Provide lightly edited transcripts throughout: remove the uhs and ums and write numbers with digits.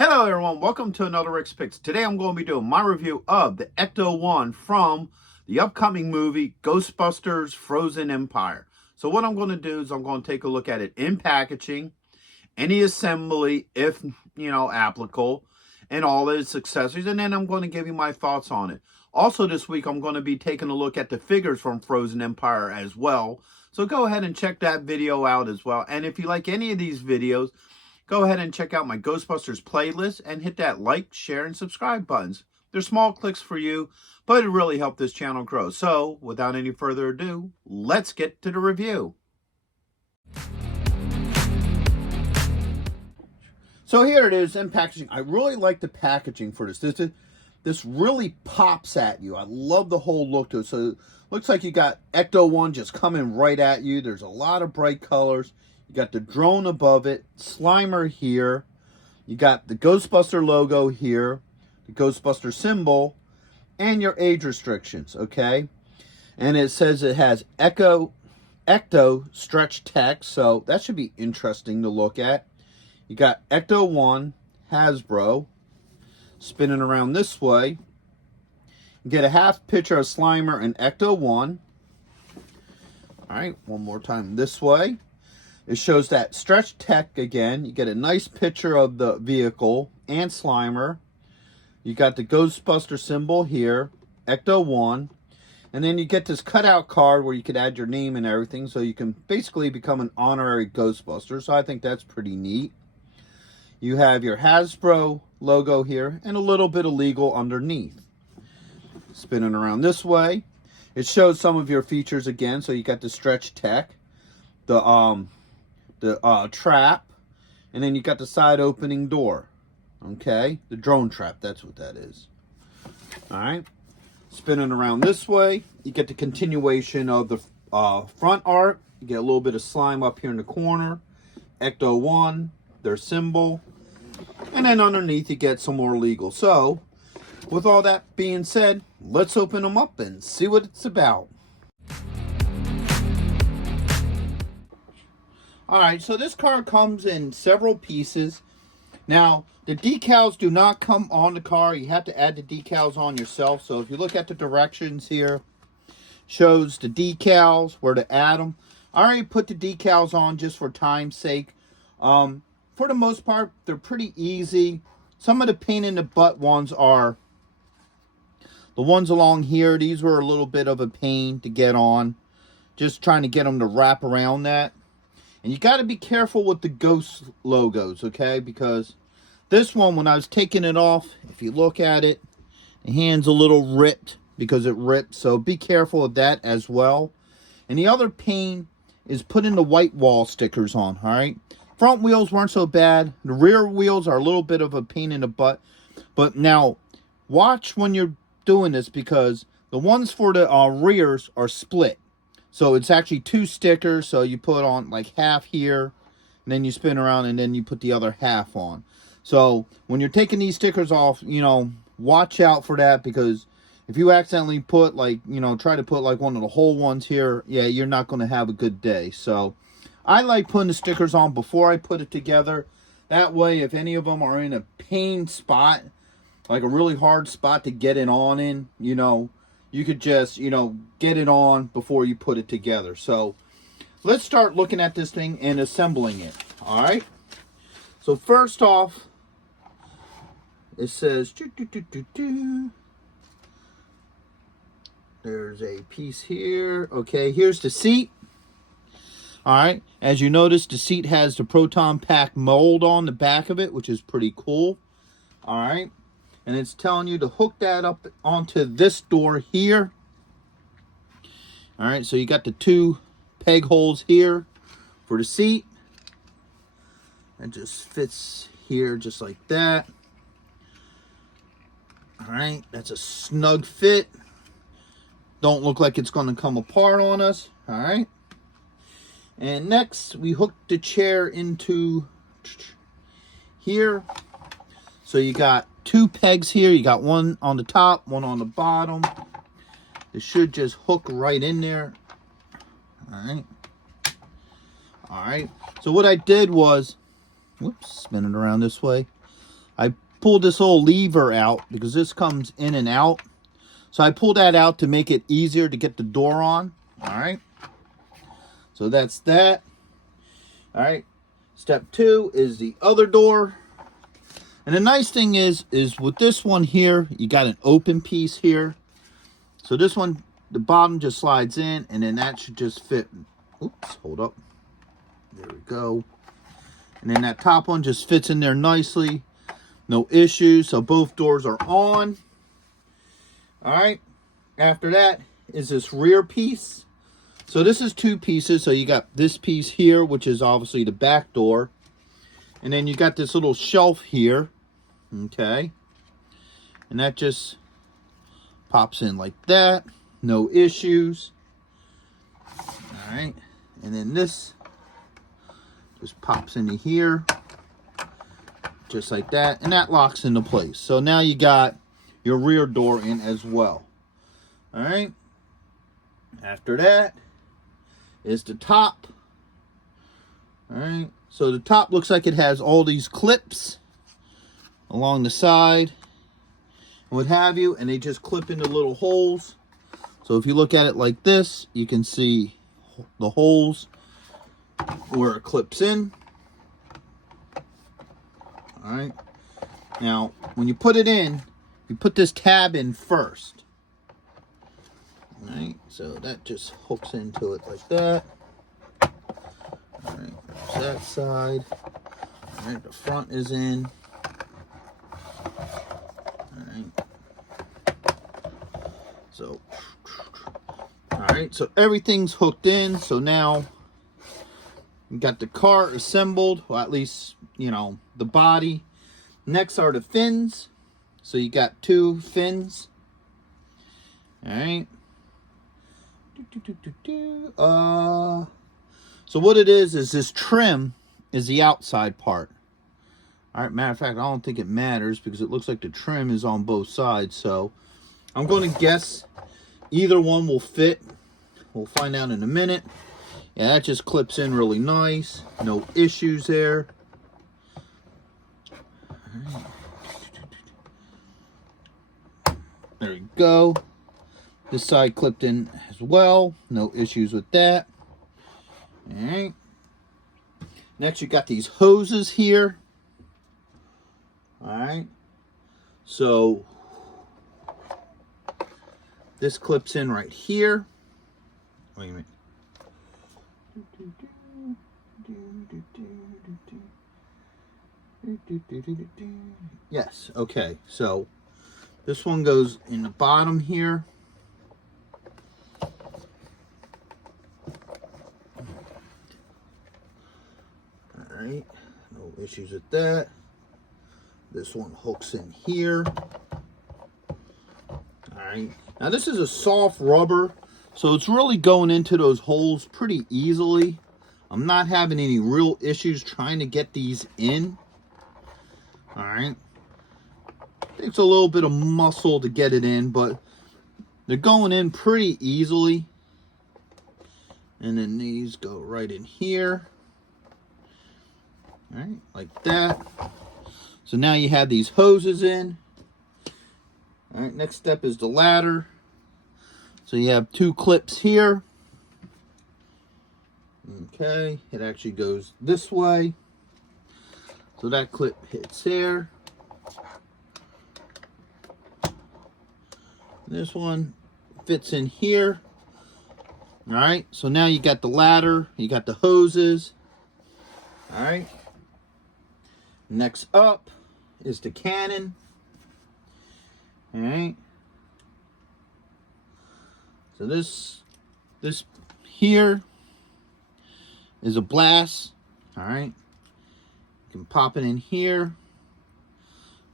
Hello everyone, welcome to another Rick's Picks. Today I'm going to be doing my review of the Ecto-1 from the upcoming movie Ghostbusters Frozen Empire. So what I'm going to do is I'm going to take a look at it in packaging, any assembly if, applicable, and all its accessories, and then I'm going to give you my thoughts on it. Also this week I'm going to be taking a look at the figures from Frozen Empire as well. So go ahead and check that video out as well. And if you like any of these videos, go ahead and check out my Ghostbusters playlist and hit that like, share, and subscribe buttons. They're small clicks for you, but it really helps this channel grow. So, without any further ado, let's get to the review. So here it is in packaging. I really like the packaging for this. This really pops at you. I love the whole look to it. So, it looks like you got Ecto-1 just coming right at you. There's a lot of bright colors. You got the drone above it, Slimer here. You got the Ghostbuster logo here, the Ghostbuster symbol, and your age restrictions, okay? And it says it has Ecto stretch text, so that should be interesting to look at. You got Ecto-1, Hasbro, spinning around this way. You get a half picture of Slimer and Ecto-1. All right, one more time this way. It shows that stretch tech again. You get a nice picture of the vehicle and Slimer. You got the Ghostbuster symbol here, Ecto-1. And then you get this cutout card where you could add your name and everything. So you can basically become an honorary Ghostbuster. So I think that's pretty neat. You have your Hasbro logo here and a little bit of legal underneath. Spinning around this way. It shows some of your features again. So you got the stretch tech. The trap, and then you got the side opening door. Okay, the drone trap, that's what that is. All right, spinning around this way, you get the continuation of the front art. You get a little bit of slime up here in the corner, Ecto-1, their symbol, and then underneath you get some more legal. So with all that being said, let's open them up and see what it's about. Alright, so this car comes in several pieces. Now, the decals do not come on the car. You have to add the decals on yourself. So if you look at the directions here, shows the decals, where to add them. I already put the decals on just for time's sake. For the most part, they're pretty easy. Some of the pain in the butt ones are the ones along here. These were a little bit of a pain to get on. Just trying to get them to wrap around that. And you got to be careful with the ghost logos, okay? Because this one, when I was taking it off, if you look at it, the hand's a little ripped because it ripped. So be careful of that as well. And the other pain is putting the white wall stickers on, all right? Front wheels weren't so bad. The rear wheels are a little bit of a pain in the butt. But now, watch when you're doing this because the ones for the rears are split. So it's actually two stickers, so you put on like half here, and then you spin around, and then you put the other half on. So when you're taking these stickers off, watch out for that, because if you accidentally put like, try to put like one of the whole ones here, yeah, you're not going to have a good day. So I like putting the stickers on before I put it together. That way, if any of them are in a pain spot, like a really hard spot to get it on in, you could just, get it on before you put it together. So let's start looking at this thing and assembling it. All right. So first off, it says, there's a piece here. Okay, here's the seat. All right. As you notice, the seat has the proton pack mold on the back of it, which is pretty cool. All right. And it's telling you to hook that up onto this door here. All right, so you got the two peg holes here for the seat. It just fits here just like that. All right, that's a snug fit. Don't look like it's going to come apart on us. All right. And next, we hook the chair into here. So you got two pegs here. You got one on the top, one on the bottom. It should just hook right in there. All right. All right. So what I did was, whoops, spin it around this way. I pulled this little lever out because this comes in and out. So I pulled that out to make it easier to get the door on. All right. So that's that. All right. Step 2 is the other door. And the nice thing is with this one here, you got an open piece here. So this one, the bottom just slides in, and then that should just fit. Oops, hold up. There we go. And then that top one just fits in there nicely. No issues. So both doors are on. All right. After that is this rear piece. So this is 2 pieces. So you got this piece here, which is obviously the back door. And then you got this little shelf here. Okay. And that just pops in like that. No issues. All right. And then this just pops into here. Just like that. And that locks into place. So now you got your rear door in as well. All right. After that is the top. All right. So the top looks like it has all these clips along the side and what have you, and they just clip into little holes. So if you look at it like this, you can see the holes where it clips in. All right. Now, when you put it in, you put this tab in first. All right. So that just hooks into it like that. All right. There's that side. All right. The front is in. So, all right, so everything's hooked in. So now you got the car assembled, well, at least, you know, the body. Next are the fins. So you got 2 fins. All right. So what it is this trim is the outside part. All right, matter of fact, I don't think it matters because it looks like the trim is on both sides. So I'm going to guess either one will fit. We'll find out in a minute. Yeah, that just clips in really nice. No issues there. All right. There we go. This side clipped in as well. No issues with that. All right. Next, you got these hoses here. All right. So this clips in right here. Wait a minute. Yes, okay. So this one goes in the bottom here. All right. No issues with that. This one hooks in here. All right. Now this is a soft rubber, so it's really going into those holes pretty easily. I'm not having any real issues trying to get these in. All right. Takes a little bit of muscle to get it in, but they're going in pretty easily. And then these go right in here. All right, like that. So now you have these hoses in. All right, next step is the ladder. So you have 2 clips here. Okay, it actually goes this way. So that clip hits here. This one fits in here. All right, so now you got the ladder, you got the hoses. All right. Next up is the cannon. All right. So this here is a blast. All right. You can pop it in here.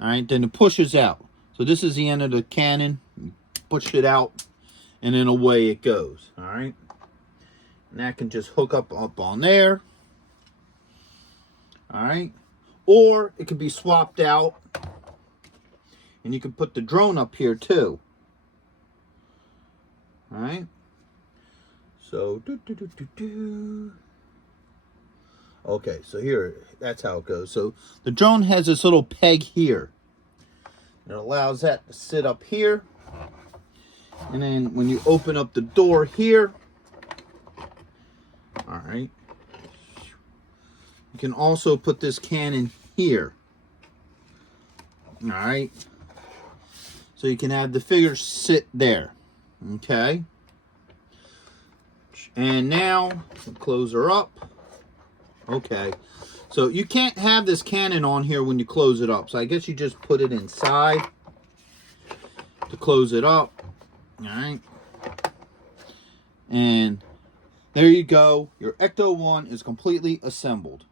All right. Then it pushes out. So this is the end of the cannon. You push it out, and then away it goes. All right. And that can just hook up on there. All right. Or it can be swapped out, and you can put the drone up here too. All right. So Okay, so here, that's how it goes. So the drone has this little peg here. It allows that to sit up here. And then when you open up the door here, all right, you can also put this cannon here. All right. So you can have the figure sit there. Okay. And now, we'll close her up. Okay. So you can't have this cannon on here when you close it up. So I guess you just put it inside to close it up. All right. And there you go. Your Ecto-1 is completely assembled.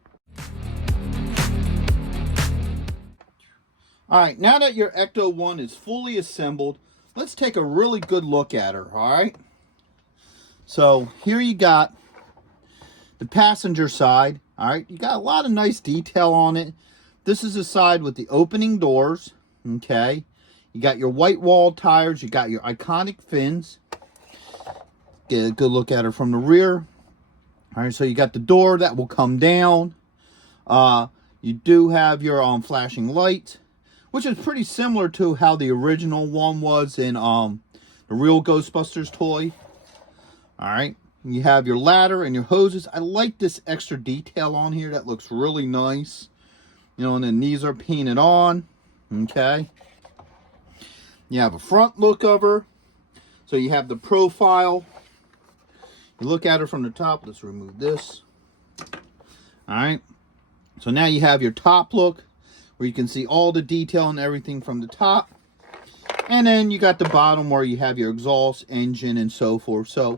All right, now that your Ecto-1 is fully assembled, let's take a really good look at her, all right? So here you got the passenger side, all right? You got a lot of nice detail on it. This is the side with the opening doors, okay? You got your white wall tires. You got your iconic fins. Get a good look at her from the rear. All right, so you got the door that will come down. You do have your flashing lights, which is pretty similar to how the original one was in the real Ghostbusters toy. All right, you have your ladder and your hoses. I like this extra detail on here. That looks really nice. You know, and then these are painted on. Okay. You have a front look of her. So you have the profile. You look at her from the top. Let's remove this. All right. So now you have your top look, where you can see all the detail and everything from the top. And then you got the bottom where you have your exhaust, engine, and so forth. So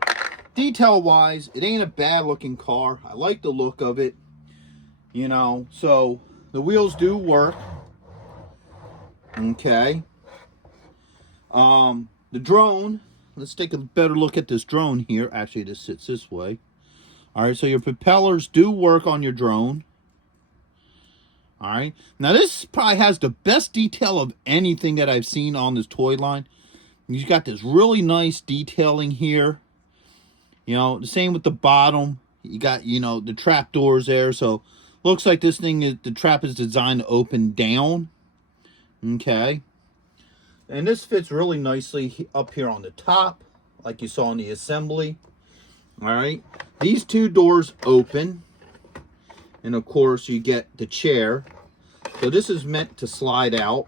detail-wise, it ain't a bad-looking car. I like the look of it. You know, so the wheels do work. Okay. The drone, let's take a better look at this drone here. Actually, this sits this way. All right, so your propellers do work on your drone. All right. Now, this probably has the best detail of anything that I've seen on this toy line. You've got this really nice detailing here. You know, the same with the bottom. You got, you know, the trap doors there. So, looks like this thing, the trap is designed to open down. Okay. And this fits really nicely up here on the top, like you saw in the assembly. All right. These two doors open. And of course, you get the chair. So this is meant to slide out.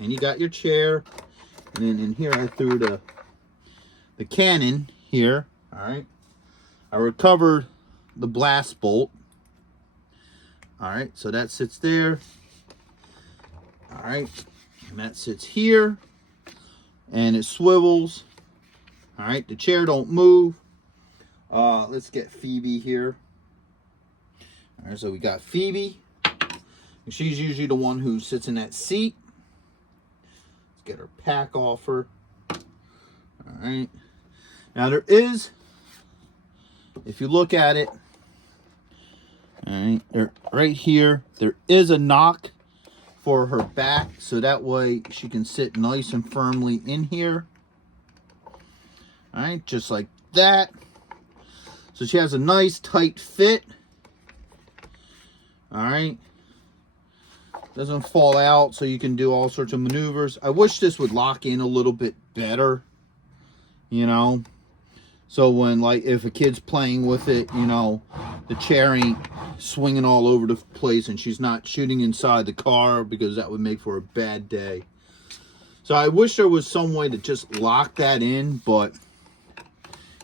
And you got your chair. And then in here, I threw the cannon here. All right. I recovered the blast bolt. All right. So that sits there. All right. And that sits here. And it swivels. All right. The chair don't move. Let's get Phoebe here. All right, so we got Phoebe. She's usually the one who sits in that seat. Let's get her pack off her. All right. Now there is, if you look at it, all right, right here, there is a knock for her back, so that way she can sit nice and firmly in here. All right, just like that. So she has a nice tight fit. All right. Doesn't fall out, so you can do all sorts of maneuvers. I wish this would lock in a little bit better, you know. So when, like, if a kid's playing with it, you know, the chair ain't swinging all over the place and she's not shooting inside the car, because that would make for a bad day. So I wish there was some way to just lock that in, but,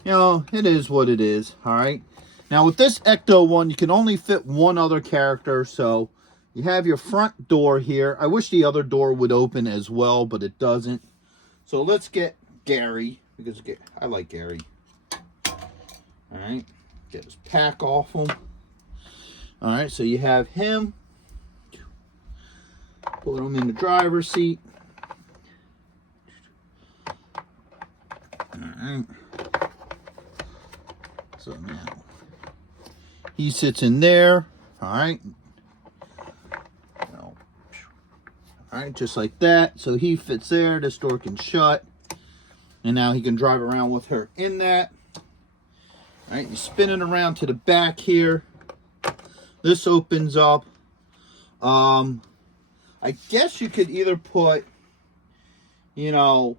you know, it is what it is, all right? Now, with this Ecto-1, you can only fit one other character, so you have your front door here. I wish the other door would open as well, but it doesn't. So let's get Gary, because I like Gary. All right, get his pack off him. All right, so you have him. Put him in the driver's seat. All right. So now he sits in there. All right. All right, just like that. So he fits there. This door can shut. And now he can drive around with her in that. All right, you spin it around to the back here. This opens up. I guess you could either put, you know,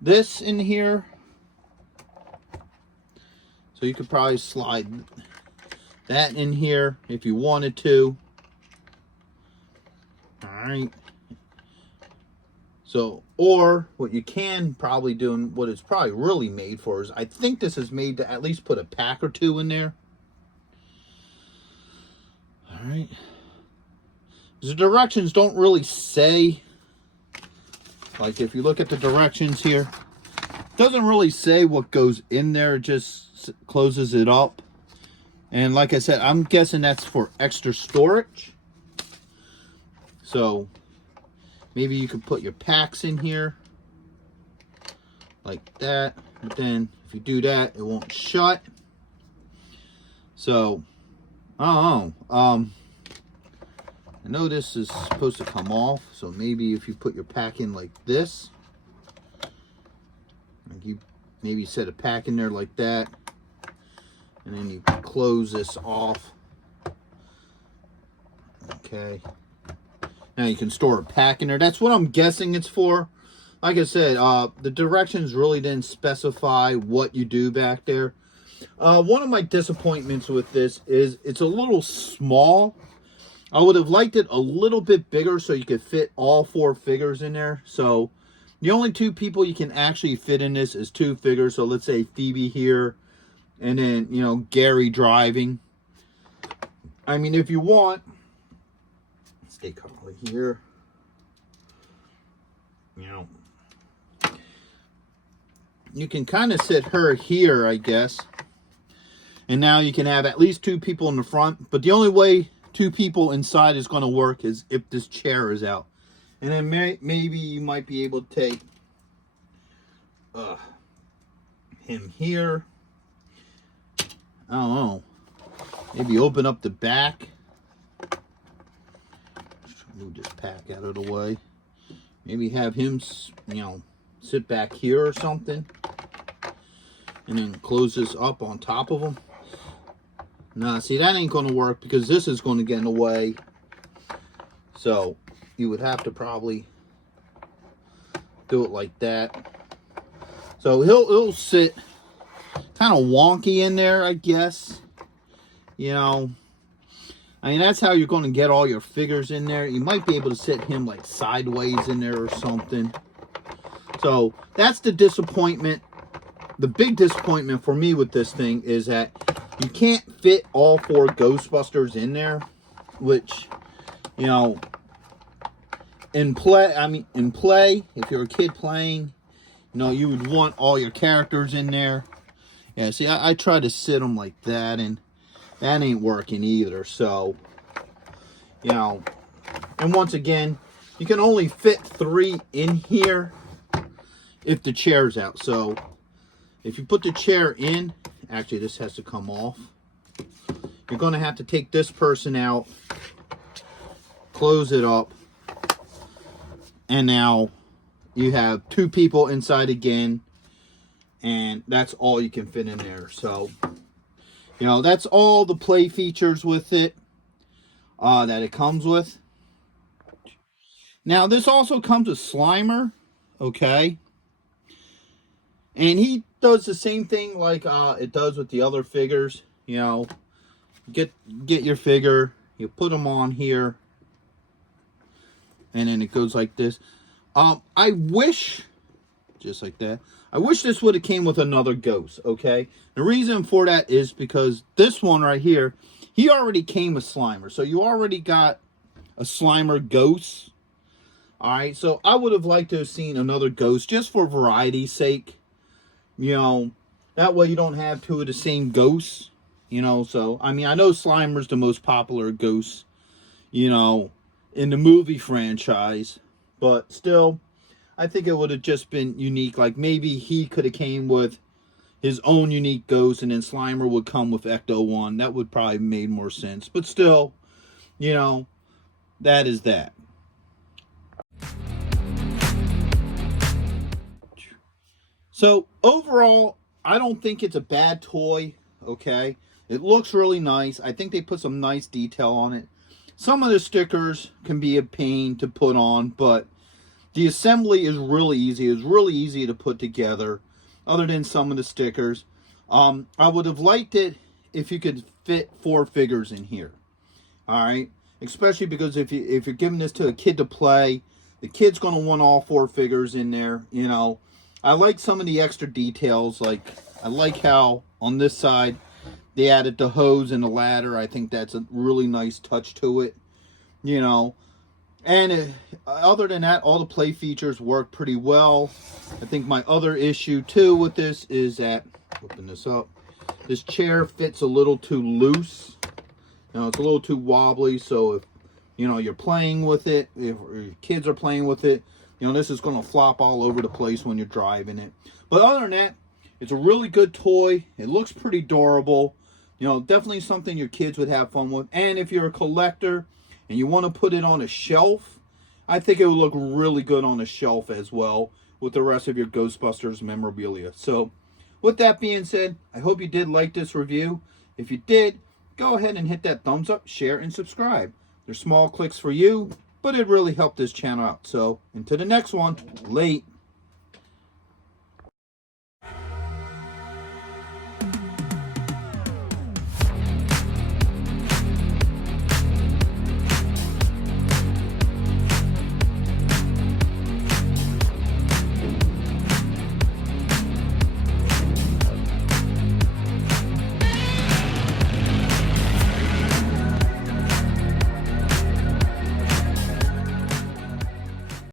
this in here. So you could probably slide that in here if you wanted to. Alright. So, or what you can probably do, and what it's probably really made for, is I think this is made to at least put a pack or two in there. Alright. The directions don't really say, like if you look at the directions here, it doesn't really say what goes in there, it just closes it up. And like I said, I'm guessing that's for extra storage. So maybe you could put your packs in here like that, but then if you do that, it won't shut. So I don't know. I know this is supposed to come off, so maybe if you put your pack in like this, like you maybe set a pack in there like that, and then you close this off. Okay. Now you can store a pack in there. That's what I'm guessing it's for. Like I said, the directions really didn't specify what you do back there. One of my disappointments with this is it's a little small. I would have liked it a little bit bigger so you could fit all 4 figures in there. So the only 2 people you can actually fit in this is 2 figures. So let's say Phoebe here, and then, you know, Gary driving. I mean, if you want, let's take Carly here. You know, you can kind of sit her here, I guess. And now you can have at least 2 people in the front. But the only way 2 people inside is going to work is if this chair is out. And then maybe you might be able to take him here. I don't know. Maybe open up the back. Move this pack out of the way. Maybe have him, you know, sit back here or something. And then close this up on top of him. Nah, see, that ain't going to work because this is going to get in the way. So, you would have to probably do it like that. So, he'll sit kind of wonky in there, I guess. You know, I mean, that's how you're going to get all your figures in there. You might be able to sit him like sideways in there or something. So, that's the disappointment. The big disappointment for me with this thing is that you can't fit all 4 Ghostbusters in there, which, you know, in play, if you're a kid playing, you know, you would want all your characters in there. Yeah, see, I try to sit them like that, and that ain't working either. So, you know, and once again, you can only fit 3 in here if the chair's out. So, if you put the chair in, actually, this has to come off. You're going to have to take this person out, close it up, and now you have 2 people inside again, and that's all you can fit in there. So, you know, that's all the play features with it that it comes with. Now, this also comes with Slimer, okay? And he does the same thing like it does with the other figures. You know, get your figure, you put them on here, and then it goes like this. I wish, just like that, I wish this would have came with another ghost, okay? The reason for that is because this one right here, he already came with Slimer. So you already got a Slimer ghost. Alright, so I would have liked to have seen another ghost just for variety's sake. You know, that way you don't have 2 of the same ghosts. You know, so, I mean, I know Slimer's the most popular ghost, you know, in the movie franchise. But still, I think it would have just been unique. Like, maybe he could have came with his own unique ghost, and then Slimer would come with Ecto-1. That would probably made more sense. But still, you know, that is that. So, overall, I don't think it's a bad toy, okay? It looks really nice. I think they put some nice detail on it. Some of the stickers can be a pain to put on, but the assembly is really easy. It's really easy to put together, other than some of the stickers. I would have liked it if you could fit 4 figures in here. All right, especially because if you're giving this to a kid to play, the kid's going to want all 4 figures in there. You know, I like some of the extra details. Like, I like how on this side they added the hose and the ladder. I think that's a really nice touch to it. You know, and other than that, all the play features work pretty well. I think my other issue too with this is that, open this up, this chair fits a little too loose. You know, it's a little too wobbly, so if, you know, you're playing with it, if your kids are playing with it, you know, this is going to flop all over the place when you're driving it. But other than that, it's a really good toy. It looks pretty durable. You know, definitely something your kids would have fun with. And if you're a collector and you want to put it on a shelf, I think it would look really good on a shelf as well with the rest of your Ghostbusters memorabilia. So, with that being said, I hope you did like this review. If you did, go ahead and hit that thumbs up, share, and subscribe. They're small clicks for you, but it really helped this channel out. So, until the next one, late.